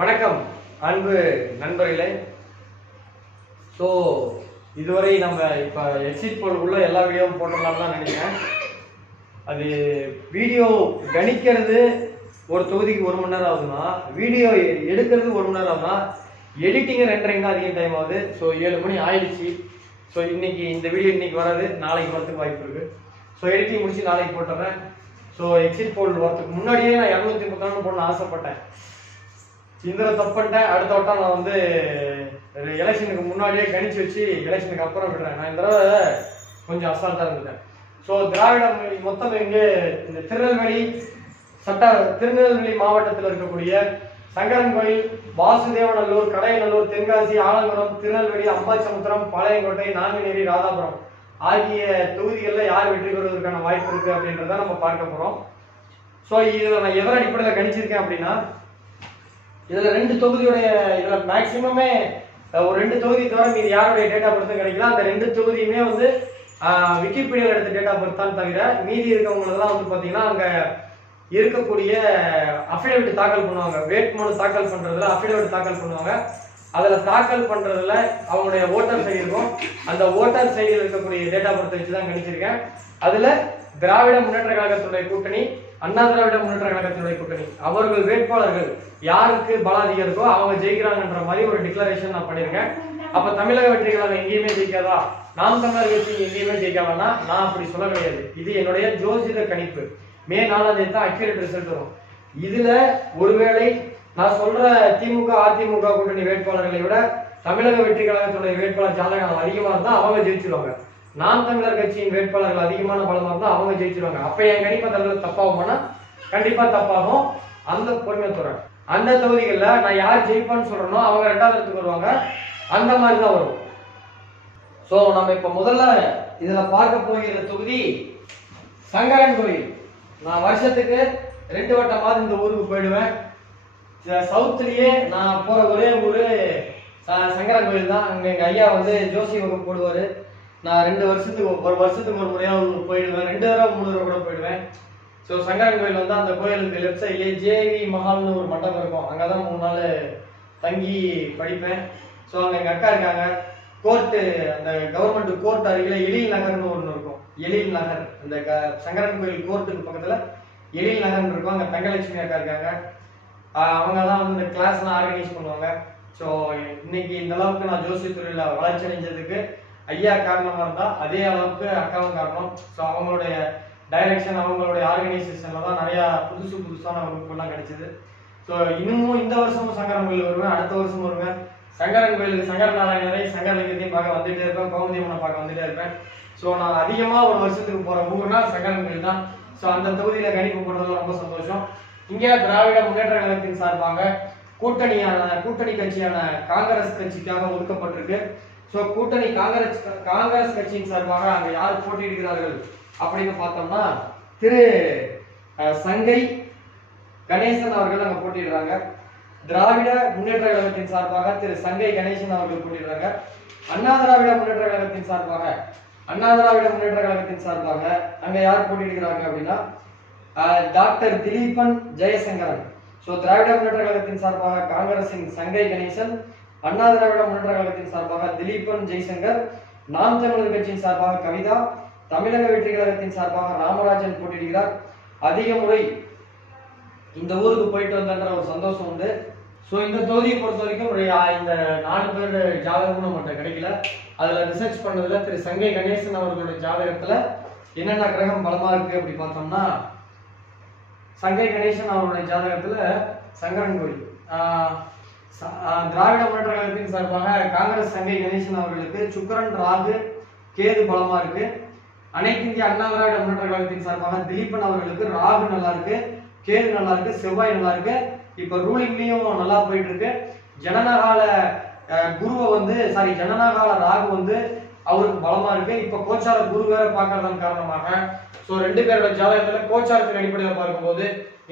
வணக்கம் அன்பு நண்பர்களே. ஸோ இதுவரை நம்ம இப்போ எக்ஸிட் போலுக்குள்ள எல்லா வீடியோவும் போட்டோம்லாம் தான் நினைக்கிறேன். அது வீடியோ கணிக்கிறது ஒரு தொகுதிக்கு 1 மணி நேரம் ஆகுதுன்னா, வீடியோ எடுக்கிறது 1 மணி நேரம் ஆகுதுன்னா, எடிட்டிங் ரெண்டரைங்க தான் அதிக டைம் ஆகுது. ஸோ 7 மணி ஆயிடுச்சு. ஸோ இன்னைக்கு இந்த வீடியோ இன்னைக்கு வராது, நாளைக்கு வரதுக்கு வாய்ப்பு இருக்கு. ஸோ எடிட்டிங் முடிச்சு நாளைக்கு போட்டுறேன். ஸோ எக்ஸிட் போல் வரதுக்கு முன்னாடியே நான் 234 போடணும்னு ஆசைப்பட்டேன். இந்த தப்பு பண்ணிட்டேன். அடுத்த வட்டம் நான் வந்து எலெக்ஷனுக்கு முன்னாடியே கணிச்சு வச்சு எலெக்ஷனுக்கு அப்புறம் விடுறேன். நான் இந்த தடவை கொஞ்சம் அசால்ட்டாக இருந்துட்டேன். ஸோ திராவிடம் மொத்தம் இங்கே இந்த திருநெல்வேலி மாவட்டத்தில் இருக்கக்கூடிய சங்கரன் கோயில், வாசுதேவநல்லூர், கடையநல்லூர், தென்காசி, ஆலங்குளம், திருநெல்வேலி, அம்பாசமுத்திரம், பாளையங்கோட்டை, நாங்குநேரி, ராதாபுரம் ஆகிய தொகுதிகளில் யார் வெற்றி பெறுவதற்கான வாய்ப்பு இருக்கு அப்படின்றத நம்ம பார்க்க போறோம். ஸோ இதில் நான் எதன் அடிப்படையில் கணிச்சிருக்கேன் அப்படின்னா, இதுல 2 தொகுதியுடைய இதுல மேக்சிமமே ஒரு 2 தொகுதி தவிர மீது யாருடைய டேட்டா பர்த் கிடைக்கலாம். அந்த 2 தொகுதியுமே வந்து விக்கிபீடியாவில் எடுத்த டேட்டா பர்த் தான் தவிர மீதி இருக்கவங்களெல்லாம் வந்து பாத்தீங்கன்னா அங்க இருக்கக்கூடிய அஃபிடவிட் தாக்கல் பண்ணுவாங்க. வேட்புமனு தாக்கல் பண்றதுல அஃபிடவிட் தாக்கல் பண்ணுவாங்க. அதுல தாக்கல் பண்றதுல அவங்களுடைய ஓட்டர் சைடு இருக்கும். அந்த ஓட்டர் சைடில் இருக்கக்கூடிய டேட்டா பர்த் வச்சு தான் கணிச்சிருக்கேன். அதுல திராவிட முன்னேற்ற கழகத்துடைய கூட்டணி, அண்ணா திராவிட முன்னேற்ற கழகத்தினுடைய கூட்டணி, அவர்கள் வேட்பாளர்கள் யாருக்கு பலம் அதிகம் இருக்கோ அவங்க ஜெயிக்கிறாங்கன்ற மாதிரி ஒரு டிக்ளரேஷன் நான் பண்ணியிருக்கேன். அப்ப தமிழக வெற்றி கழகம் எங்கேயுமே ஜெயிக்காதா, நாம் தமிழர் கட்சி எங்கேயுமே ஜெயிக்காதான்னா நான் அப்படி சொல்ல கிடையாது. இது என்னுடைய ஜோதிட கணிப்பு. மே 4ஆம் தேதி தான் அக்யூரேட் ரிசல்ட் வரும். இதுல ஒருவேளை நான் சொல்ற திமுக அதிமுக கூட்டணி வேட்பாளர்களை விட தமிழக வெற்றி கழகத்துடைய வேட்பாளர் ஜாதகம் அதிகமா இருந்தா அவங்க ஜெயிச்சிருவாங்க. நாம் தமிழர் கட்சியின் வேட்பாளர்கள் அதிகமான பலமா இருந்தா அவங்க ஜெயிச்சிருவாங்க. அப்ப என் கணிப்பை தப்பாகும்னா கண்டிப்பா தப்பாகும். அந்த பொறுமையை சொல்றேன். அந்த தொகுதிகள்ல நான் யார் ஜெயிப்பான்னு சொல்றேனோ அவங்க 2வது இடத்துக்கு வருவாங்க. அந்த மாதிரி தான் வரும். சோ நம்ம இப்ப முதல்ல இதுல பார்க்க போகிற தொகுதி சங்கரன் கோயில். நான் வருஷத்துக்கு 2 வட்டமாவது இந்த ஊருக்கு போயிடுவேன். சவுத்துலயே நான் போற ஒரே ஊரு சங்கரன் கோயில் தான். அங்க எங்க ஐயா வந்து ஜோசி வகுப்பு போடுவாரு. நான் 2 வருஷத்துக்கு ஒரு முறையாக போயிடுவேன். 2 தடவை 3 தடவை கூட போயிடுவேன். ஸோ சங்கரன் கோயில் வந்து அந்த கோயிலுக்கு லெஃப்ட் சைட்லேயே ஜேவி மஹால்னு ஒரு மண்டபம் இருக்கும். அங்கே தான் 3 நாள் தங்கி படிப்பேன். ஸோ அங்கே எங்கள் அக்கா இருக்காங்க. கோர்ட்டு, அந்த கவர்மெண்ட் கோர்ட் அருகில் எழில் நகர்னு ஒன்று இருக்கும். எழில் நகர், அந்த சங்கரன் கோயில் கோர்ட்டுக்கு பக்கத்தில் எழில் நகர்னு இருக்கும். அங்கே தங்கலட்சுமி அக்கா இருக்காங்க. அவங்க தான் வந்து இந்த கிளாஸ்லாம் ஆர்கனைஸ் பண்ணுவாங்க. ஸோ இன்னைக்கு இந்த அளவுக்கு நான் ஜோசி துறையில் வளர்ச்சி அடைஞ்சதுக்கு ஐயா காரணமா இருந்தா அதே அளவுக்கு அக்காவும் காரணம். ஸோ அவங்களுடைய டைரக்ஷன், அவங்களுடைய ஆர்கனைசேஷன்ல தான் நிறைய புதுசான வகுப்புலாம் கிடைச்சது. ஸோ இன்னமும் இந்த வருஷமும் சங்கரன் கோயில் வருவேன், அடுத்த வருஷம் வருவேன். சங்கரன் கோயிலுக்கு சங்கர நாராயணரை, சங்கரலிங்கத்தையும் பார்க்க வந்துட்டே இருப்பேன், கோமதியம்மனை பார்க்க வந்துட்டே இருப்பேன். ஸோ நான் அதிகமா ஒரு வருஷத்துக்கு போற ஊர்னா சங்கரன் கோயில் தான். ஸோ அந்த தொகுதியில கணிப்பு போடுறதுல ரொம்ப சந்தோஷம். இங்கே திராவிட முன்னேற்ற கழகத்தின் சார்பாக கூட்டணி கட்சியான காங்கிரஸ் கட்சிக்காக ஒதுக்கப்பட்டிருக்கு. ஸோ கூட்டணி காங்கிரஸ் கட்சியின் சார்பாக அங்க யார் போட்டியிடுகிறார்கள் அப்படின்னு பார்த்தோம்னா திரு சங்கை கணேசன் அவர்கள் அங்க போட்டியிடுறாங்க. திராவிட முன்னேற்ற கழகத்தின் சார்பாக திரு சங்கை கணேசன் அவர்கள் போட்டியிடுறாங்க. அண்ணா திராவிட முன்னேற்ற கழகத்தின் சார்பாக அங்க யார் போட்டியிடுகிறாங்க அப்படின்னா டாக்டர் திலீபன் ஜெயசங்கரன். ஸோ திராவிட முன்னேற்ற கழகத்தின் சார்பாக காங்கிரசின் சங்கை கணேசன், அண்ணா திராவிட முன்னேற்ற கழகத்தின் சார்பாக திலீபன் ஜெய்சங்கர், நாம் தமிழர் கட்சியின் சார்பாக கவிதா, தமிழக வெற்றி கழகத்தின் சார்பாக ராமராஜன் போட்டியிடுகிறார். அதிக முறை இந்த ஊருக்கு போயிட்டு வந்தன்ற ஒரு சந்தோஷம் உண்டு. ஸோ இந்த தொகுதியை பொறுத்த வரைக்கும் இந்த 4 பேர் ஜாதகமும் மட்டும் கிடைக்கல. அதுல ரிசர்ச் பண்ணதுல திரு சங்கை கணேசன் அவர்களுடைய ஜாதகத்துல என்னென்ன கிரகம் பலமா இருக்கு அப்படி பார்த்தோம்னா, சங்கை கணேசன் அவருடைய ஜாதகத்துல சங்கரன் கோயில், திராவிட முன்னேற்ற கழகத்தின் சார்பாக காங்கிரஸ் சங்கை கணேசன் அவர்களுக்கு சுக்கிரன், ராகு, கேது பலமா இருக்கு. அனைத்து இந்திய அண்ணா திராவிட முன்னேற்ற கழகத்தின் சார்பாக திலீபன் அவர்களுக்கு ராகு நல்லா இருக்கு, கேது நல்லா இருக்கு, செவ்வாய் நல்லா இருக்கு. இப்ப ரூலிங்லயும் நல்லா போயிட்டு இருக்கு. ஜனனகால ராகு வந்து அவருக்கு பலமா இருக்கு. இப்ப கோச்சார குரு வேற பாக்குறதன் காரணமாக 2 பேரோட ஜாதகத்துல கோச்சாரத்தின் அடிப்படையில் பார்க்கும்போது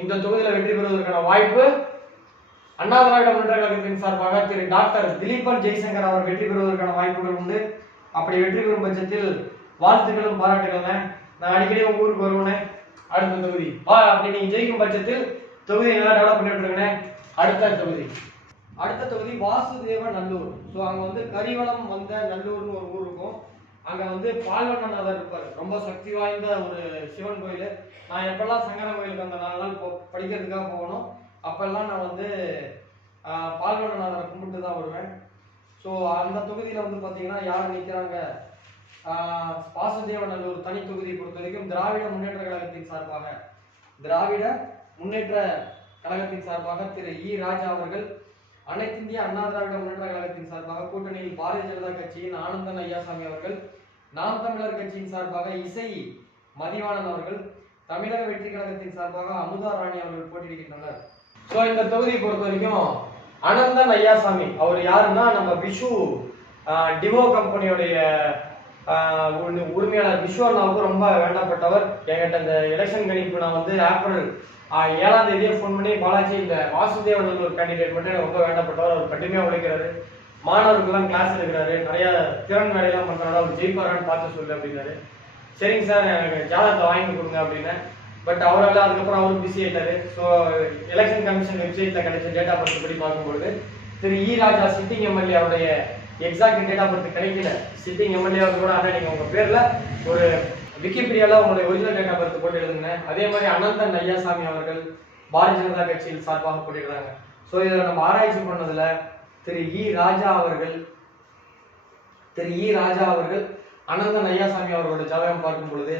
இந்த தொகுதியில வெற்றி பெறுவதற்கான வாய்ப்பு அண்ணா திராவிட முன்னேற்ற கழகத்தின் சார்பாக திரு டாக்டர் திலீபன் ஜெய்சங்கர் அவர் வெற்றி பெறுவதற்கான வாய்ப்புகள் உண்டு. அப்படி வெற்றி பெறும் பட்சத்தில் வாழ்த்துக்களும் பாராட்டுகளும். நான் அடிக்கடி உங்க ஊருக்கு வருவேன். அடுத்த தொகுதி அப்படி நீங்க ஜெயிக்கும் பட்சத்தில் தொகுதியை நல்லா டெவலப் பண்ணிட்டு இருக்கேன். அடுத்த தொகுதி அடுத்த தொகுதி வாசுதேவ நல்லூர். ஸோ அங்க வந்து கரிவலம் வந்த நல்லூர்னு ஒரு ஊர் இருக்கும். அங்க வந்து பால்வண்ணநாதர் இருப்பார். ரொம்ப சக்தி வாய்ந்த ஒரு சிவன் கோயில். நான் எப்பெல்லாம் சங்கரன் கோயிலுக்கு அந்த 4 நாள் படிக்கிறதுக்காக போகணும், அப்பெல்லாம் நான் வந்து பால்வண்ணநாதரை கும்பிட்டு தான் வருவேன். ஸோ அந்த தொகுதியில் வந்து பார்த்தீங்கன்னா யார் நிற்கிறாங்க, வாசுதேவ நல்லூர் தனி தொகுதியை பொறுத்த வரைக்கும் திராவிட முன்னேற்ற கழகத்தின் சார்பாக திரு இ. ராஜா அவர்கள், அனைத்து இந்திய அண்ணா திராவிட முன்னேற்ற கழகத்தின் சார்பாக கூட்டணியில் பாரதிய ஜனதா கட்சியின் ஆனந்தன் ஐயாசாமி அவர்கள், நாம் தமிழர் கட்சியின் சார்பாக இசை மதிவாணன் அவர்கள், தமிழக வெற்றி கழகத்தின் சார்பாக அமுதா ராணி அவர்கள் போட்டியிடுகின்றனர். ஸோ இந்த தொகுதியை பொறுத்த வரைக்கும் அனந்தன் ஐயாசாமி அவர் யாருன்னா நம்ம விஷு டிவோ கம்பெனியோடைய உரிமையாளர் விஷு அண்ணாவுக்கு ரொம்ப வேண்டப்பட்டவர். என்கிட்ட இந்த எலெக்ஷன் கணிப்பு நான் வந்து ஏப்ரல் 7ஆம் தேதியே ஃபோன் பண்ணி, பாலாஜி இந்த வாசுதேவ நல்லூர் கேண்டிடேட் மட்டும் ரொம்ப வேண்டப்பட்டவர், அவர் கடுமையாக உழைக்கிறாரு, மாணவர்கள்லாம் கிளாஸ் எடுக்கிறாரு, நிறைய திறன் வேலையெல்லாம் பண்றாரு, அவர் ஜெயிப்பாரான்னு பார்த்து சொல்லு அப்படின்னாரு. சரிங்க சார் எனக்கு ஜாதகத்தை வாங்கி கொடுங்க அப்படின்னேன். பட் அவரால் அதுக்கப்புறம் அவரும் பிஸி ஆயிட்டாரு. ஸோ எலெக்ஷன் கமிஷன் வெப்சைட்ல கிடைச்ச டேட்டா பர்த் படி பார்க்கும்பொழுது திரு இ. ராஜா சிட்டிங் எம்எல்ஏ அவருடைய எக்ஸாக்ட் டேட்டா பர்த் கிடைக்கல. சிட்டிங் எம்எல்ஏ அவர் கூட ஆனால் நீங்க உங்க பேர்ல ஒரு விக்கிபீடியால உங்களுடைய ஒரிஜினல் டேட்டா பர்த் போட்டு எழுதுங்க. அதே மாதிரி அனந்தன் ஐயாசாமி அவர்கள் பாரதிய ஜனதா கட்சியில் சார்பாக போட்டிடுறாங்க. ஸோ இதில் நம்ம ஆராய்ச்சி பண்ணதுல திரு இ. ராஜா அவர்கள் அனந்தன் ஐயாசாமி அவர்களோட ஜாதகம் பார்க்கும் பொழுது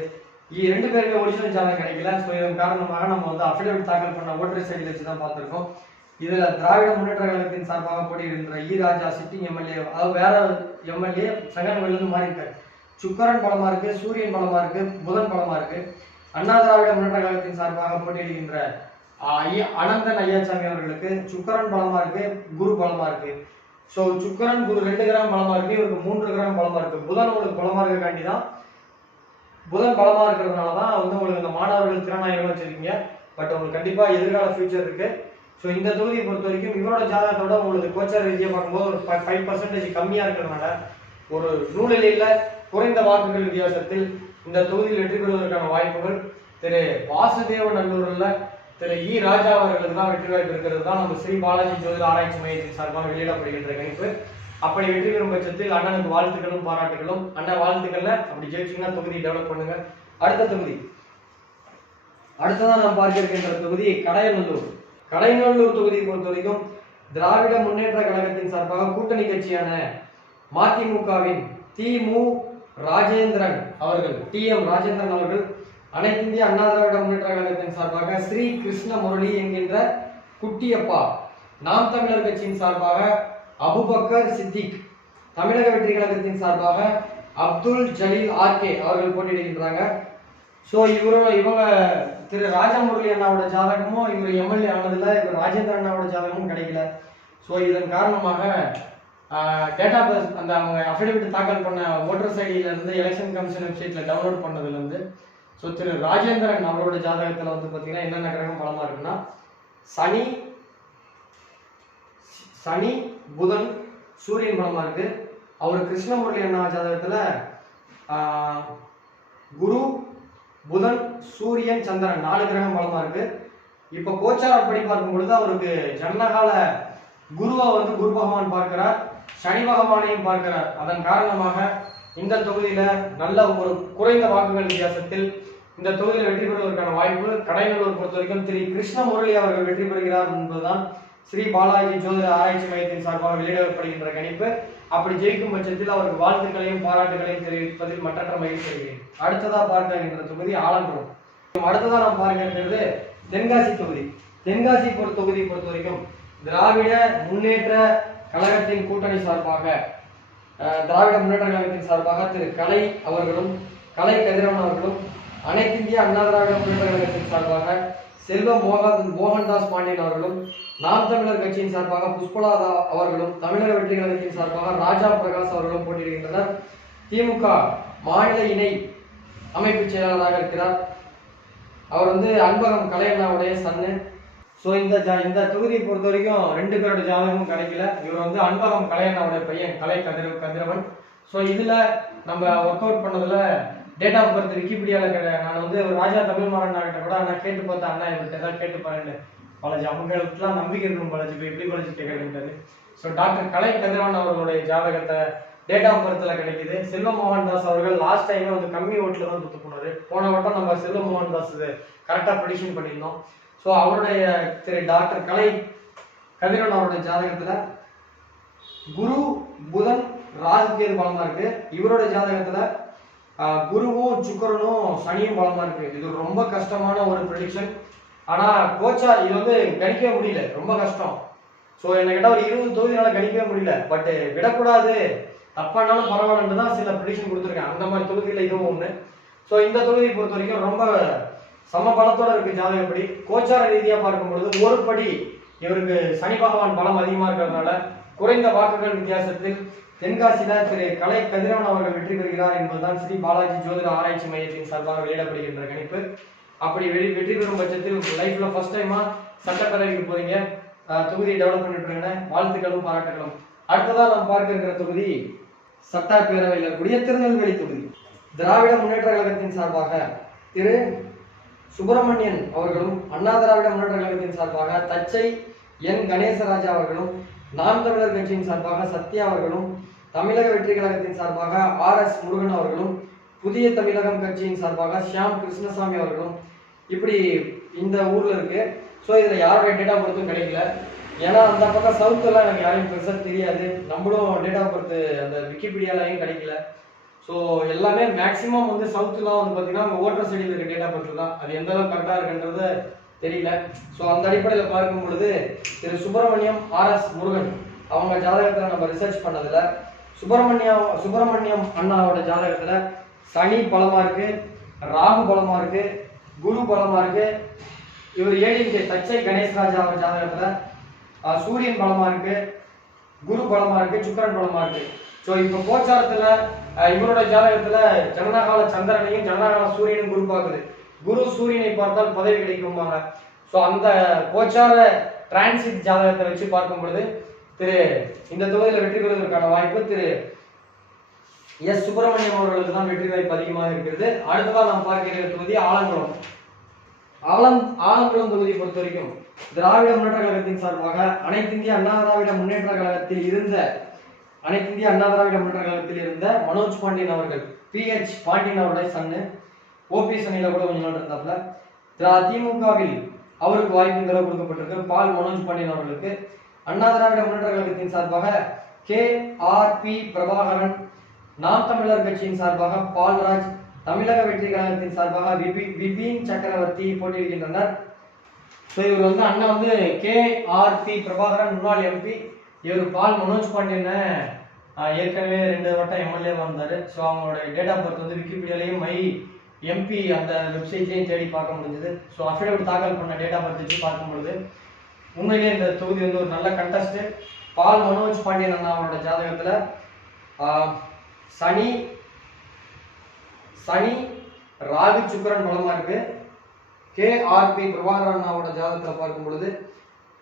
2 பேருமே ஒரிஜினல் ஜாதகம் கிடைக்கல. ஸோ இதன் காரணமாக நம்ம வந்து அஃபிடவிட் தாக்கல் பண்ண ஓட்டர் சைடில் வச்சு தான் பார்த்துருக்கோம். இதுல திராவிட முன்னேற்ற கழகத்தின் சார்பாக போட்டியிடுகின்ற இ. ராஜா சிட்டிங் எம்எல்ஏ, அதாவது வேற எம்எல்ஏ சங்கரன்கோயிலிருந்து மாறி இருக்காரு. சுக்கரன் பலமா இருக்கு, சூரியன் பலமா இருக்கு, புதன் பலமா இருக்கு. அண்ணா திராவிட முன்னேற்ற கழகத்தின் சார்பாக போட்டியிடுகின்ற அனந்தன் ஐயாசாமி அவர்களுக்கு சுக்கரன் பலமா இருக்கு, குரு பலமா இருக்கு. ஸோ சுக்கரன் குரு 2 கிராம் பலமா இருக்கு, இவருக்கு 3 கிராம் பலமா இருக்கு. புதன் உங்களுக்கு பலமா இருக்காண்டி தான், புதன் பலமா இருக்கிறதுனால தான் வந்து உங்களுக்கு இந்த மாணவர்கள் திறனாய்வு வச்சிருக்கீங்க. பட் உங்களுக்கு கண்டிப்பா எதிர்கால ஃபியூச்சர் இருக்கு. ஸோ இந்த தொகுதியை பொறுத்த வரைக்கும் இவரோட ஜாதகத்தோட உங்களுக்கு கோச்சார ரீதியாக பார்க்கும்போது ஒரு 5% கம்மியா இருக்கிறதுனால ஒரு நூலிலையில குறைந்த வாக்குகள் வித்தியாசத்தில் இந்த தொகுதியில் வெற்றி பெறுவதற்கான வாய்ப்புகள் திரு வாசுதேவ நல்லூர்ல திரு இ. ராஜா அவர்களுக்கு தான் வெற்றி வாய்ப்பு இருக்கிறது தான் நம்ம ஸ்ரீ பாலாஜி ஜோதிட ஆராய்ச்சி மையத்தின் சார்பாக வெளியிடப்படுகின்ற கணிப்பு. அப்படி வெற்றி பெறும் பட்சத்தில் அண்ணனுக்கு வாழ்த்துக்களும் பாராட்டுகளும். அண்ணன் வாழ்த்துக்கள்ல அப்படி ஜெயிச்சிங்கன்னா தொகுதி டெவலப் பண்ணுங்க. அடுத்த தொகுதி அடுத்ததான் நாம் பார்க்க இருக்கின்ற தொகுதி கடையநல்லூர் தொகுதியை பொறுத்த வரைக்கும் திராவிட முன்னேற்ற கழகத்தின் சார்பாக கூட்டணி கட்சியான மதிமுகவின் டி.மு. ராஜேந்திரன் அவர்கள், அனைத்து இந்திய அண்ணா திராவிட முன்னேற்ற கழகத்தின் சார்பாக ஸ்ரீ கிருஷ்ண முரளி என்கின்ற குட்டியப்பா, நாம் தமிழர் கட்சியின் சார்பாக அபுபக்கர் சித்திக், தமிழக வெற்றி கழகத்தின் சார்பாக அப்துல் ஜலீல் ஆர்கே அவர்கள் போட்டியிடுகின்றாங்க. ஸோ இவங்க திரு ராஜமுரளி அண்ணாவோட ஜாதகமும் இவர் எம்எல்ஏ ஆனதில்லை, இவர் ராஜேந்திர அண்ணாவோட ஜாதகமும் கிடைக்கல. ஸோ இதன் காரணமாக டேட்டா பேஸ் அந்த அவங்க அஃபிடவிட் தாக்கல் பண்ண ஓட்டர் ஐடியில இருந்து எலெக்ஷன் கமிஷன் வெப்சைட்ல டவுன்லோட் பண்ணதுல இருந்து ஸோ திரு ராஜேந்திரன் அவரோட ஜாதகத்தில் வந்து பார்த்தீங்கன்னா என்னென்ன கிரகம் பலமா இருக்குன்னா சனி புதன் சூரியன் பலமா இருக்கு. அவர் கிருஷ்ணமுரளி அண்ணா ஜாதகத்துல குரு புதன் சூரியன் சந்திரன் 4 கிரகம் பலமா இருக்கு. இப்ப கோச்சாரப்படி பார்க்கும் பொழுது அவருக்கு ஜனனகால குருவை வந்து குரு பகவான் பார்க்கிறார், சனி பகவானையும் பார்க்கிறார். அதன் காரணமாக இந்த தொகுதியில நல்ல ஒரு குறைந்த வாக்குகள் வித்தியாசத்தில் இந்த தொகுதியில் வெற்றி பெறுவதற்கான வாய்ப்பு. கடையநல்லூர் பொறுத்த வரைக்கும் திரு கிருஷ்ணமுரளி அவர்கள் வெற்றி பெறுகிறார் என்பதுதான் ஸ்ரீ பாலாஜி ஜோதிட ஆராய்ச்சி மையத்தின் சார்பாக வெளியிடப்படுகின்ற கணிப்பு. அப்படி ஜெயிக்கும் பட்சத்தில் அவருக்கு வாழ்த்துக்களையும் பாராட்டுகளையும் தெரிவிப்பதில் மற்றற்ற மகிழ்ச்சி அடைகிறேன். அடுத்ததா பார்க்கின்ற தொகுதி ஆலங்குளம். அடுத்ததா நாம் பார்க்கிறது தென்காசி தொகுதி. தென்காசி தொகுதியை பொறுத்த வரைக்கும் திராவிட முன்னேற்ற கழகத்தின் கூட்டணி சார்பாக திரு கலை அவர்களும் கலை கதிரவன் அவர்களும், அனைத்து இந்திய அண்ணா திராவிட முன்னேற்ற கழகத்தின் சார்பாக செல்வ மோகன்தாஸ் பாண்டியன் அவர்களும், நாம் தமிழர் கட்சியின் சார்பாக புஷ்பலதா அவர்களும், தமிழக வெற்றி கழகத்தின் சார்பாக ராஜா பிரகாஷ் அவர்களும் போட்டியிடுகின்றனர். திமுக மாநில இணை அமைப்பு செயலாளராக இருக்கிறார். அவர் வந்து அன்பகம் கலையண்ணாவுடைய சன்னு. ஸோ இந்த தொகுதியை பொறுத்த வரைக்கும் 2 பேரோட ஜாதகமும் கிடைக்கல. இவர் வந்து அன்பகம் கலையண்ணாவுடைய பையன் கலை கதிரவன். ஸோ இதுல நம்ம ஒர்க் அவுட் பண்ணதுல டேட் ஆஃப் பர்த் விக்கிபீடியாவில் நான் வந்து ராஜா தமிழ்மாறன் கிட்ட கூட நான் கேட்டு பார்த்தேன், அண்ணா இவர்கிட்ட ஏதாவது கேட்டு பாருங்க. பாலாஜி அவங்களுக்குலாம் நம்பிக்கை இருக்கும் பாலாஜி, இப்போ எப்படி பாலாஜி கேட்கறதுன்றாரு. ஸோ டாக்டர் கலை கதிரவன் அவர்களுடைய ஜாதகத்தை டேட் ஆஃப் பர்த்ல கிடைக்குது. செல்வ மோகன் தாஸ் அவர்கள் லாஸ்ட் டைம் வந்து கம்மி ஓட்டில் தான் தூத்து போனாரு. போன வட்டம் நம்ம செல்வ மோகன் தாஸ் கரெக்டாக ப்ரெடிக்ஷன் பண்ணியிருந்தோம். ஸோ அவருடைய திரு டாக்டர் கலை கதிரவன் அவருடைய ஜாதகத்துல குரு புதன் ராகு கேது பலமா இருக்கு. இவருடைய ஜாதகத்துல குருவும் சுக்கரனும் சனியும் பலமா இருக்கு. இது ரொம்ப கஷ்டமான ஒரு ப்ரெடிக்ஷன். ஆனா கோச்சா இது வந்து கணிக்கவே முடியல, ரொம்ப கஷ்டம். ஸோ என்ன கேட்டால் ஒரு 20 தொகுதினால கணிக்கவே முடியல. பட் விடக்கூடாது, தப்பானாலும் பரவாயில்லன்னு தான் சில ப்ரெடிக்ஷன் கொடுத்துருக்கேன். அந்த மாதிரி தொகுதியில் இதுவும் ஒன்று. ஸோ இந்த தொகுதியை பொறுத்த வரைக்கும் ரொம்ப சம பலத்தோட இருக்கு ஜாதகப்படி. கோச்சார ரீதியாக பார்க்கும்பொழுது ஒரு படி இவருக்கு சனி பகவான் பலம் அதிகமாக இருக்கிறதுனால குறைந்த வாக்குகள் வித்தியாசத்தில் தென்காசியில திரு கலை கதிரவன் அவர்கள் வெற்றி பெறுகிறார் என்பதுதான் ஸ்ரீ பாலாஜி ஜோதிட ஆராய்ச்சி மையத்தின் சார்பாக வெளியிடப்படுகின்ற கணிப்பு. அப்படி வெற்றி பெறும் பட்சத்தில் லைஃப்ல ஃபர்ஸ்ட் டைமா சட்டப்பேரவைக்கு போறீங்க, தொகுதியை டெவலப் பண்ணிட்டு இருங்க. வாழ்த்துக்களும் பாராட்டுகளும். அடுத்ததான் நாம் பார்க்க இருக்கிற தொகுதி சட்டப்பேரவையில் இருக்கக்கூடிய திருநெல்வேலி தொகுதி. திராவிட முன்னேற்ற கழகத்தின் சார்பாக திரு சுப்பிரமணியன் அவர்களும், அண்ணா திராவிட முன்னேற்ற கழகத்தின் சார்பாக தச்சை என் கணேசராஜா அவர்களும், நாம் தமிழர் கட்சியின் சார்பாக சத்யா அவர்களும், தமிழக வெற்றி கழகத்தின் சார்பாக RS முருகன் அவர்களும், புதிய தமிழகம் கட்சியின் சார்பாக ஷியாம் கிருஷ்ணசாமி அவர்களும் இப்படி இந்த ஊர்ல இருக்கு. ஸோ இதுல யாரோட டேட் ஆஃப் பர்த்தும் கிடைக்கல. ஏன்னா அந்த பக்கம் சவுத்துல எனக்கு யாரையும் பெருசா தெரியாது. நம்மளும் டேட் ஆஃப் பர்த் அந்த விக்கிபீடியாலையும் கிடைக்கல. ஸோ எல்லாமே மேக்சிமம் வந்து சவுத்துலாம் வந்து பார்த்தீங்கன்னா அங்கே ஓட்டர் சைடில் இருக்க டேட் ஆஃப் பர்த் தான். அது எந்த அளவுக்கு கரெக்டாக இருக்குன்றது தெரியல. ஸோ அந்த அடிப்படையில் பார்க்கும் பொழுது திரு சுப்பிரமணியம் RS முருகன் அவங்க ஜாதகத்தில் நம்ம ரிசர்ச் பண்ணதில் சுப்பிரமணியம் அண்ணாவோட ஜாதகத்தில் சனி பலமா இருக்கு, ராகு பலமா இருக்கு, குரு பலமா இருக்கு. இவர் ஏடிஎம்கே தச்சை கணேசராஜா அவர் ஜாதகத்துல சூரியன் பலமா இருக்கு, குரு பலமா இருக்கு, சுக்கிரன் பலமா இருக்கு. ஸோ இப்போ கோச்சாரத்துல இவரோட ஜாதகத்துல ஜனனகால சந்திரனையும் ஜனனகால சூரியனும் குரு பார்க்குது. குரு சூரியனை பார்த்தால் பதவி கிடைக்கும்பாங்க. ஸோ அந்த கோச்சார டிரான்சிட் ஜாதகத்தை வச்சு பார்க்கும் பொழுது திரு இந்த தொகுதியில் வெற்றி பெறுவதற்கான வாய்ப்பு திரு எஸ் சுப்பிரமணியம் அவர்களுக்கு தான் வெற்றி வாய்ப்பு அதிகமாக இருக்கிறது. அடுத்ததான் நாம் பார்க்கிற தொகுதி ஆலங்குளம். ஆலங்குளம் தொகுதியை பொறுத்த வரைக்கும் திராவிட முன்னேற்ற கழகத்தின் சார்பாக அனைத்து இந்திய அண்ணா திராவிட முன்னேற்ற கழகத்தில் இருந்த மனோஜ் பாண்டியன் அவர்கள், PH பாண்டியன் அவருடைய சன்னு, OPS அணியில கூட கொஞ்ச நாள் இருந்தாப்புல. திமுகவில் அவருக்கு வாய்ப்புங்கிற கொடுக்கப்பட்டிருக்கு பால் மனோஜ் பாண்டியன் அவர்களுக்கு. அண்ணா திராவிட முன்னேற்ற கழகத்தின் சார்பாக KRP பிரபாகரன், நாம் தமிழர் கட்சியின் சார்பாக பால்ராஜ், தமிழக வெற்றி கழகத்தின் சார்பாக விபின் சக்கரவர்த்தி போட்டியிடுகின்றனர். ஸோ இவர் வந்து அண்ணா வந்து KRP பிரபாகரன் முன்னாள் MP, இவர் பால் மனோஜ் பாண்டியன் ஏற்கனவே 2 வட்டம் MLA வந்தார். ஸோ அவங்களோட டேட் ஆஃப் பர்த் வந்து விக்கிபீடியாலையும் மை MP அந்த வெப்சைட்லையும் தேடி பார்க்க முடிஞ்சது. ஸோ அஃபிடவிட் தாக்கல் பண்ண டேட் ஆஃப் பர்த் வச்சு பார்க்கும்பொழுது உண்மையிலேயே இந்த தொகுதி வந்து ஒரு நல்ல கண்டஸ்ட். பால் மனோஜ் பாண்டியன் அண்ணா அவரோட ஜாதகத்தில் சனி ராகு சுக்கிரன் பலமா இருக்கு. KRP பிரபாகரன் அண்ணாவோட ஜாதகத்தில் பார்க்கும் பொழுது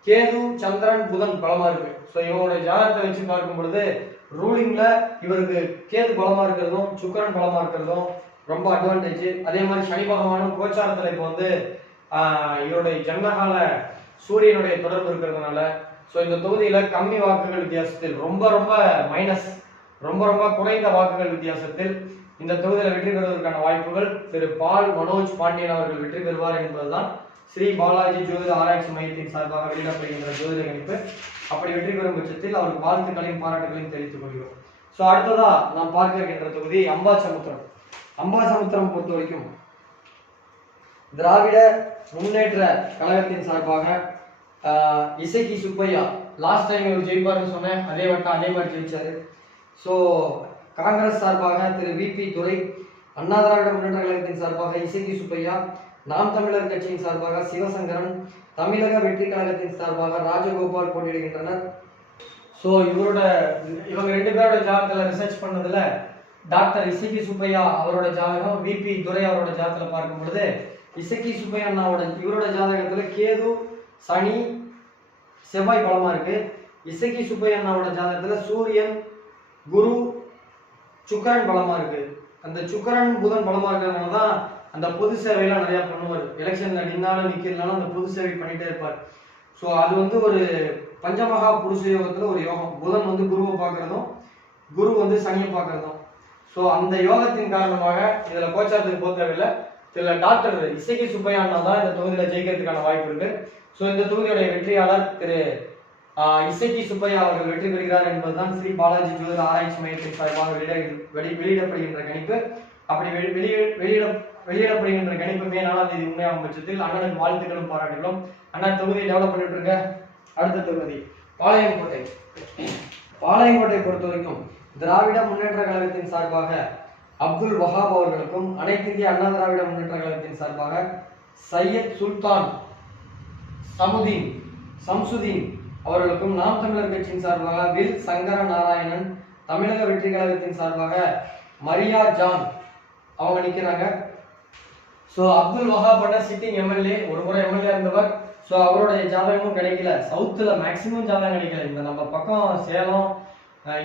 கேது சந்திரன் புதன் பலமா இருக்கு. ஸோ இவங்களுடைய ஜாதகத்தை வச்சு பார்க்கும் பொழுது ரூலிங்ல இவருக்கு கேது பலமா இருக்கிறதும் சுக்கிரன் பலமா இருக்கிறதும் ரொம்ப அட்வான்டேஜ். அதே மாதிரி சனி பகவானும் கோச்சாரத்தில் இப்போ வந்து இவருடைய ஜன்மகால சூரியனுடைய தொடர்பு இருக்கிறதுனால ஸோ இந்த தொகுதியில கம்மி வாக்குகள் வித்தியாசத்தில் ரொம்ப குறைந்த வாக்குகள் வித்தியாசத்தில் இந்த தொகுதியில் வெற்றி பெறுவதற்கான வாய்ப்புகள் திரு பால் மனோஜ் பாண்டியன் அவர்கள் வெற்றி பெறுவார் என்பதுதான் ஸ்ரீ பாலாஜி ஜோதிட ஆராய்ச்சி மையத்தின் சார்பாக வெளியிடப்படுகின்ற ஜோதிட கணிப்பு. அப்படி வெற்றி பெறும் பட்சத்தில் அவருக்கு வாழ்த்துக்களையும் பாராட்டுகளையும் தெரிவித்துக் கொள்கிறோம். ஸோ அடுத்ததா நாம் பார்க்க இருக்கின்ற தொகுதி அம்பாசமுத்திரம் பொறுத்த வரைக்கும் திராவிட முன்னேற்ற கழகத்தின் சார்பாக இசக்கி சுப்பையா லாஸ்ட் டைம் இவர் ஜெயிப்பார்னு சொன்னேன், அதே மாதிரி ஜெயிச்சாரு. ஸோ காங்கிரஸ் சார்பாக திரு VP துரை, அண்ணா திராவிட முன்னேற்ற கழகத்தின் சார்பாக இசக்கி சுப்பையா, நாம் தமிழர் கட்சியின் சார்பாக சிவசங்கரன், தமிழக வெற்றி கழகத்தின் சார்பாக ராஜகோபால் போட்டியிடுகின்றனர். ஸோ இவங்க 2 பேரோட ஜாதகத்தில் ரிசர்ச் பண்ணதுல டாக்டர் இசக்கி சுப்பையா அவரோட ஜாதகம், VP துரை அவரோட ஜாதகத்தில் பார்க்கும் பொழுது இசக்கி சுப்பையா இவரோட ஜாதகத்தில் கேது சனி செவ்வாய் பலமா இருக்கு. இசக்கி சுப்பையா அண்ணாவோட ஜாதகத்தில் சூரியன் குரு சுக்கரன் பலமா இருக்கு. அந்த சுக்கரன் புதன் பலமா இருக்கிறதுனால தான் அந்த பொது சேவையெல்லாம் நிறைய பண்ணுவார். எலெக்ஷன்ல நின்னாலும் நிக்கிறதுனால அந்த பொது சேவை பண்ணிட்டே இருப்பார். ஸோ அது வந்து ஒரு பஞ்சமகா புருஷ யோகத்துல ஒரு யோகம். புதன் வந்து குருவை பார்க்கறதும் குரு வந்து சனியை பார்க்கறதும். ஸோ அந்த யோகத்தின் காரணமாக இதுல கோச்சாரத்துக்கு போக தேவையில்லை. இதுல டாக்டர் இசக்கி சுப்பையா அண்ணா தான் இந்த தொகுதியில ஜெயிக்கிறதுக்கான வாய்ப்பு இருக்கு. ஸோ இந்த தொகுதியுடைய வெற்றியாளர் திரு இசக்கி சுப்பையா அவர்கள் வெற்றி பெறுகிறார் என்பதுதான் ஸ்ரீ பாலாஜி ஜோதிட ஆராய்ச்சி மையத்தின் சார்பாக வெளியிடப்படுகின்ற கணிப்பு. அப்படி வெளியிடப்படுகின்ற கணிப்பு மே 4ஆம் தேதி உண்மையாகும் பட்சத்தில் அண்ணனுக்கு வாழ்த்துக்களும் பாராட்டுகளும். அண்ணன் தொகுதியை டெவலப் பண்ணிட்டு இருக்க. அடுத்த தொகுதி பாளையங்கோட்டை. பாளையங்கோட்டை பொறுத்த வரைக்கும் திராவிட முன்னேற்ற கழகத்தின் சார்பாக அப்துல் வஹாப் அவர்களுக்கும் அனைத்து இந்திய அண்ணா திராவிட முன்னேற்ற கழகத்தின் சார்பாக சையத் சுல்தான் சம்சுதீன் அவர்களுக்கும் நாம் தமிழர் கட்சியின் சார்பாக வில் சங்கர நாராயணன், தமிழக வெற்றி கழகத்தின் சார்பாக மரியா ஜான் அவங்க நிற்கிறாங்க. So Abdul Wahab sitting MLA, ஒரு முறை எம்எல்ஏ இருந்தவர். ஸோ அவருடைய ஜாதகமும் கிடைக்கல. சவுத்தில் மேக்சிமம் ஜாதகம் கிடைக்கல. இந்த நம்ம பக்கம் சேலம்,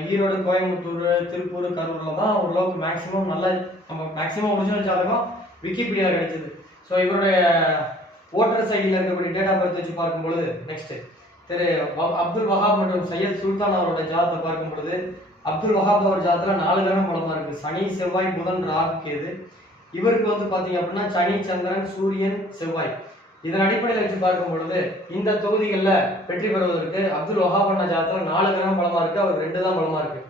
ஈரோடு, கோயம்புத்தூர், திருப்பூர், கரூரில் தான் ஓரளவுக்கு மேக்சிமம் நல்ல நம்ம மேக்சிமம் ஒரிஜினல் ஜாதகம் விக்கிபீடியாவில் கிடைச்சது. ஸோ இவருடைய ஓட்டர் சைடில் இருக்கக்கூடிய டேட் ஆஃப் பர்த் வச்சு பார்க்கும்பொழுது நெக்ஸ்ட் திரு அப்துல் வஹாப் மற்றும் சையத் சுல்தான் அவருடைய ஜாதகத்தை பார்க்கும் பொழுது அப்துல் வஹாப் அவர் ஜாதகத்தில் 4 கிரகம் பலமா இருக்கு. சனி, செவ்வாய், புதன், ராகு, கேது. இவருக்கு வந்து பாத்தீங்க அப்படின்னா சனி, சந்திரன், சூரியன், செவ்வாய். இதன் அடிப்படையில் வச்சு பார்க்கும் பொழுது இந்த தொகுதிகளில் வெற்றி பெறுவதற்கு அப்துல் வஹாப் அண்ணா ஜாதகத்தில் 4 கிரகம் பலமா இருக்கு, அவருக்கு 2 தான் பலமா இருக்கு.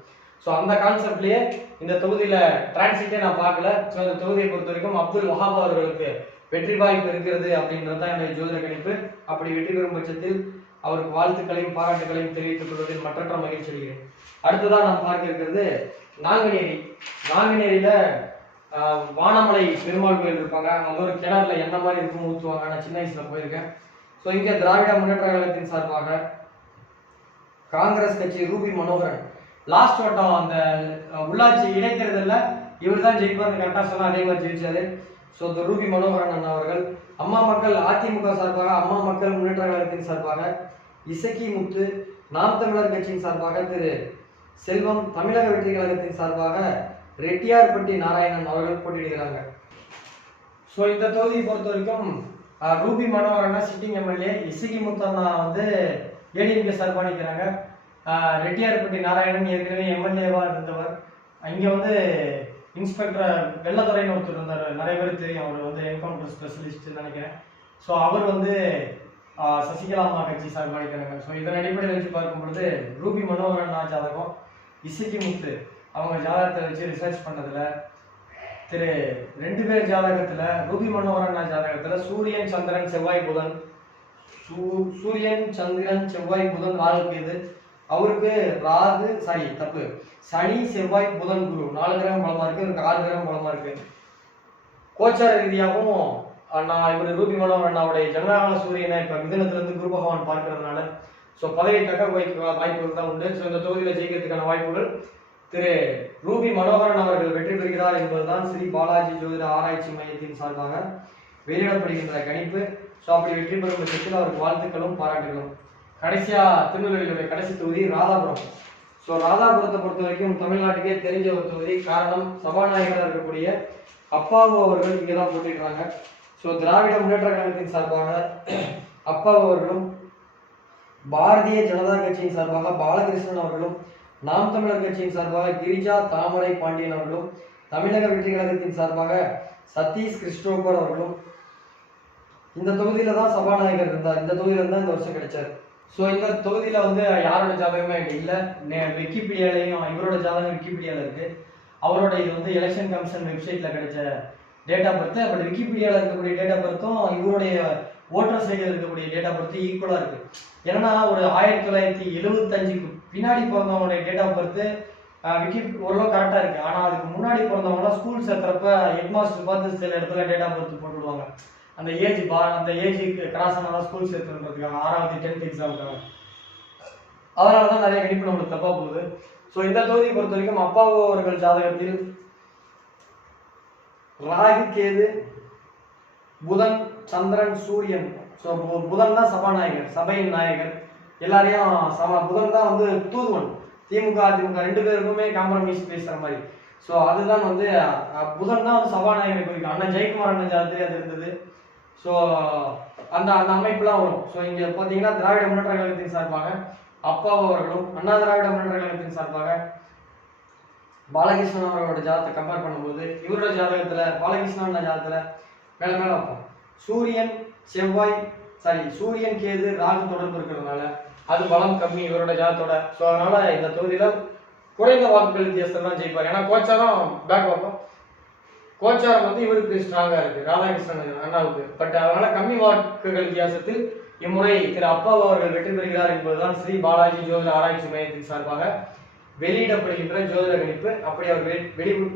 ஸோ அந்த கான்செப்ட்லயே இந்த தொகுதியில டிரான்சிட்டே நான் பார்க்கல. ஸோ இந்த தொகுதியை பொறுத்த வரைக்கும் அப்துல் வஹாப் அவர்களுக்கு வெற்றி வாய்ப்பு இருக்கிறது அப்படின்றது தான் என்னுடைய ஜோதிட கணிப்பு. அப்படி வெற்றி பெறும் பட்சத்தில் அவருக்கு வாழ்த்துக்களையும் பாராட்டுகளையும் தெரிவித்துக் கொள்வதில் மற்றற்ற மகிழ்ச்சி அடைகிறேன். அடுத்ததான் நாம் பார்க்க இருக்கிறது நாங்குநேரி. நாங்குநேரியில வானமலை பெருமாள் கோயில் இருப்பாங்க. அங்க ஒரு கிணறுல என்ன மாதிரி இருக்கும் ஊற்றுவாங்க. நான் சின்ன வயசுல போயிருக்கேன். ஸோ இங்க திராவிட முன்னேற்ற கழகத்தின் சார்பாக காங்கிரஸ் கட்சி ரூபி மனோகரன் லாஸ்ட் வட்டம் அந்த உள்ளாட்சி இடைத்தேர்தல்ல இவர் தான் ஜெயிப்பார்னு கரெக்டாக சொன்னா அதே மாதிரி ஜெயிச்சாரு. ஸோ இந்த ரூபி மனோகரன் அண்ணா அவர்கள் அம்மா மக்கள் அதிமுக சார்பாக அம்மா மக்கள் முன்னேற்ற கழகத்தின் சார்பாக இசக்கி முத்து, நாம் தமிழர் கட்சியின் சார்பாக திரு செல்வம், தமிழக வெற்றி கழகத்தின் சார்பாக ரெட்டியார்பட்டி நாராயணன் அவர்கள் போட்டியிடுகிறாங்க. ஸோ இந்த தொகுதியை பொறுத்த வரைக்கும் ரூபி மனோகரன் சிட்டிங் எம்எல்ஏ, இசக்கி முத்து அண்ணா வந்து ஏடிஎம்கே சார்பாக நிற்கிறாங்க. ரெட்டியார்பட்டி நாராயணன் ஏற்கனவே எம்எல்ஏவா இருந்தவர். இங்க வந்து இன்ஸ்பெக்டர் வெள்ளத்துறைன்னு ஒருத்தர் இருந்தார், நிறைய பேர் தெரியும். அவர் வந்து என்கவுண்டர் ஸ்பெஷலிஸ்ட் நினைக்கிறேன். ஸோ அவர் வந்து சசிகலா அம்மா கட்சி சார்பாக இருக்கிறாங்க. ஸோ இதன் அடிப்படையில் வச்சு பார்க்கும் பொழுது ரூபி மனோகரன் ஜாதகம், இசக்கி முத்து அவங்க ஜாதகத்தை வச்சு ரிசர்ச் பண்ணதுல திரு 2 பேர் ஜாதகத்துல ரூபி மனோகரன் ஜாதகத்துல சூரியன் சந்திரன் செவ்வாய் புதன் ராகு கேது. அவருக்கு ராகு சனி செவ்வாய் புதன் குரு 4 கிரகம் பலமா இருக்கு. இவருக்கு 6 கிரகம் பலமா இருக்கு. கோச்சார ரீதியாகவும் இவர் ரூபி மனோகரன் அண்ணாவுடைய ஜனநாயக சூரியனை இப்ப மிதனத்திலிருந்து குரு பகவான் பார்க்கறதுனால ஸோ பதவி தக்க வாய்ப்புகள் தான் உண்டு. ஸோ இந்த தொகுதியில ஜெயிக்கிறதுக்கான வாய்ப்புகள். திரு ரூபி மனோகரன் அவர்கள் வெற்றி பெறுகிறார் என்பதுதான் ஸ்ரீ பாலாஜி ஜோதிட ஆராய்ச்சி மையத்தின் சார்பாக வெளியிடப்படுகின்ற கணிப்பு. ஸோ அப்படி வெற்றி பெறும் பட்சத்தில் அவருக்கு வாழ்த்துக்களும் பாராட்டுகளும். கடைசியா திருநெல்வேலியுடைய கடைசி தொகுதி ராதாபுரம். ஸோ ராதாபுரத்தை பொறுத்த வரைக்கும் தமிழ்நாட்டுக்கே தெரிஞ்ச ஒரு தொகுதி. காரணம் சபாநாயகராக இருக்கக்கூடிய அப்பாவு அவர்கள் இங்கே தான் போட்டிடுறாங்க. ஸோ திராவிட முன்னேற்ற கழகத்தின் சார்பாக அப்பாவு அவர்களும், பாரதிய ஜனதா கட்சியின் சார்பாக பாலகிருஷ்ணன் அவர்களும், நாம் தமிழர் கட்சியின் சார்பாக கிரிஜா தாமரை பாண்டியன் அவர்களும், தமிழக வெற்றி கழகத்தின் சார்பாக சதீஷ் கிறிஸ்டோபர் அவர்களும் இந்த தொகுதியில தான் சபாநாயகர் இருந்தார். இந்த தொகுதியில இருந்தா இந்த வருஷம் கிடைச்சாரு. ஸோ இந்த தொகுதியில வந்து யாரோட ஜாதகமே இல்லை. விக்கிபீடியாலையும் இவரோட ஜாதகம் விக்கிபீடியால இருக்கு. அவரோட இது வந்து எலெக்ஷன் கமிஷன் வெப்சைட்ல கிடைச்ச டேட் ஆஃப் பர்த். பட் விக்கிபீடியால இருக்கக்கூடிய டேட் ஆஃப் பர்த்தும் இவருடைய ஓட்டர் சைடில் இருக்கக்கூடிய டேட் ஆஃப் பர்த் ஈக்குவலா இருக்கு. ஏன்னா ஒரு 1975க்கு பின்னாடி பிறந்தவங்களுடைய டேட் ஆஃப் பர்த் ஓரளவு கரெக்டா இருக்கு. ஆனா அதுக்கு முன்னாடி பிறந்தவங்க ஸ்கூல் சேர்த்துறப்ப ஹெட் மாஸ்டர் பார்த்து சில இடத்துல டேட் ஆஃப் பர்த் போட்டு விடுவாங்க. அந்த ஏஜ் கிராஸ் ஆனால் ஸ்கூல் சேர்த்துன்றதுக்காக 6வது 10th எக்ஸாமுக்காக. அதனாலதான் நிறைய கணிப்பு நம்மளுக்கு தப்பா போகுது. ஸோ இந்த தொகுதியை பொறுத்த வரைக்கும் அப்பாவு அவர்கள் ஜாதகத்தில் ராகு கேது புதன் சந்திரன் சூரியன். ஸோ புதன் தான் சபாநாயகர், சபையின் நாயகர். எல்லாரையும் புதன் தான் வந்து தூதுவன். திமுக அதிமுக 2 பேருக்குமே காம்ப்ரமைஸ் பேசுற மாதிரி. ஸோ அதுதான் வந்து புதன் தான் வந்து சபாநாயகர் குறிக்கும். அண்ணன் ஜெயக்குமார் அண்ணன் ஜாதகத்திலே அது இருந்தது. ஸோ அந்த அந்த அமைப்புலாம் வரும். ஸோ இங்க பாத்தீங்கன்னா திராவிட முன்னேற்ற கழகத்தின் சார்பாக அப்பாவு அவர்களும், அண்ணா திராவிட முன்னேற்ற கழகத்தின் சார்பாக பாலகிருஷ்ணன் அவர்களோட ஜாதகத்தை கம்பேர் பண்ணும்போது இவரோட ஜாதகத்துல பாலகிருஷ்ணன் ஜாதகத்துல மேல மேல வைப்போம். சூரியன் செவ்வாய் சூரியன் கேது ராகு தொடர்பு இருக்கிறதுனால அது பலம் கம்மி இவரோட ஜாதத்தோட. ஸோ அதனால இந்த தொகுதியில குறைந்த வாக்குகள் வித்தியாசம் தான் ஜெயிப்பார். ஏன்னா கோச்சாரம் பேக் வைப்போம், கோச்சாரம் வந்து இவருக்கு ஸ்ட்ராங்கா இருக்கு, ராதாகிருஷ்ணன் அண்ணாவுக்கு. பட் அதனால கம்மி வாக்குகள் வித்தியாசத்தில் இம்முறை திரு அப்பாவு அவர்கள் வெற்றி பெறுகிறார் என்பதுதான் ஸ்ரீ பாலாஜி ஜோதிட ஆராய்ச்சி மையத்தின் சார்பாக வெளியிடப்படுகின்ற ஜோதிட கணிப்பு. அப்படி அவர்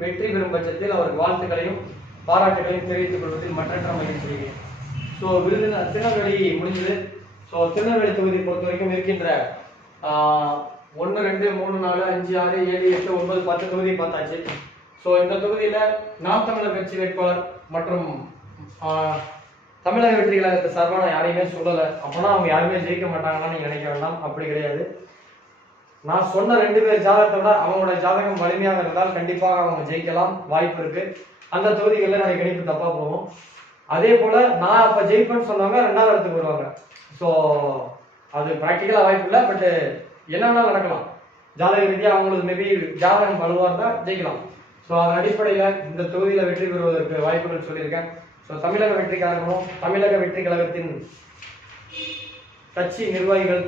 வெற்றி பெறும் பட்சத்தில் அவருக்கு வாழ்த்துக்களையும் பாராட்டுகளையும் தெரிவித்துக் கொள்வதில் மற்றற்ற மகிழ்ச்சி. ஸோ திருநெல்வேலி முடிஞ்சது. ஸோ திருநெல்வேலி தொகுதி பொறுத்த வரைக்கும் இருக்கின்ற 1, 2, 3, 4, 5, 6, 7, 8, 9, 10 தொகுதி பார்த்தாச்சு. ஸோ இந்த தொகுதியில நாம் தமிழர் கட்சி வேட்பாளர் மற்றும் தமிழக வெற்றி கழகத்தை சார்பாக நான் யாரையுமே சொல்லலை. அப்போனா அவங்க யாருமே ஜெயிக்க மாட்டாங்கன்னா நீங்க நினைக்க வேண்டாம், அப்படி கிடையாது. நான் சொன்ன 2 பேர் ஜாதகத்தை விட அவங்களோட ஜாதகம் வலிமையாக இருந்தால் கண்டிப்பாக அவங்க ஜெயிக்கலாம், வாய்ப்பு இருக்கு. அந்த தொகுதிகளில் நான் கணிப்பு தப்பா போகும். அதே போல நான் அப்ப ஜெயிப்பேன்னு சொன்னவங்க 2வது இடத்துக்கு வருவாங்க. ஸோ அது பிராக்டிக்கலா வாய்ப்பு இல்லை, பட் என்ன வேணாலும் நடக்கலாம். ஜாதக ரீதியாக அவங்களுக்கு மேபி ஜாதகம் வலுவா இருந்தா ஜெயிக்கலாம். ஸோ அதன் அடிப்படையில இந்த தொகுதியில வெற்றி பெறுவதற்கு வாய்ப்புகள் சொல்லியிருக்கேன். ஸோ தமிழக வெற்றி கழகமும் தமிழக வெற்றி கழகத்தின் கட்சி நிர்வாகிகள்,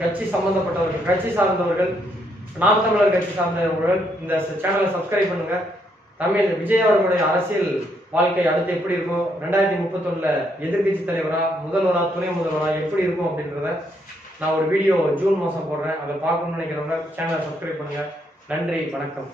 கட்சி சம்பந்தப்பட்டவர்கள், கட்சி சார்ந்தவர்கள், நாம் தமிழர் கட்சி சார்ந்தவர்கள் இந்த சேனலை சப்ஸ்கிரைப் பண்ணுங்க. விஜய் அவர்களுடைய அரசியல் வாழ்க்கை அடுத்து எப்படி இருக்கும், 2031 எதிர்கட்சி தலைவரா முதல்வரா துணை முதல்வரா எப்படி இருக்கும் அப்படின்றத நான் ஒரு வீடியோ ஜூன் மாசம் போடுறேன். அதை பார்க்கணும்னு நினைக்கிறவங்க சேனலை சப்ஸ்கிரைப் பண்ணுங்க. நன்றி, வணக்கம்.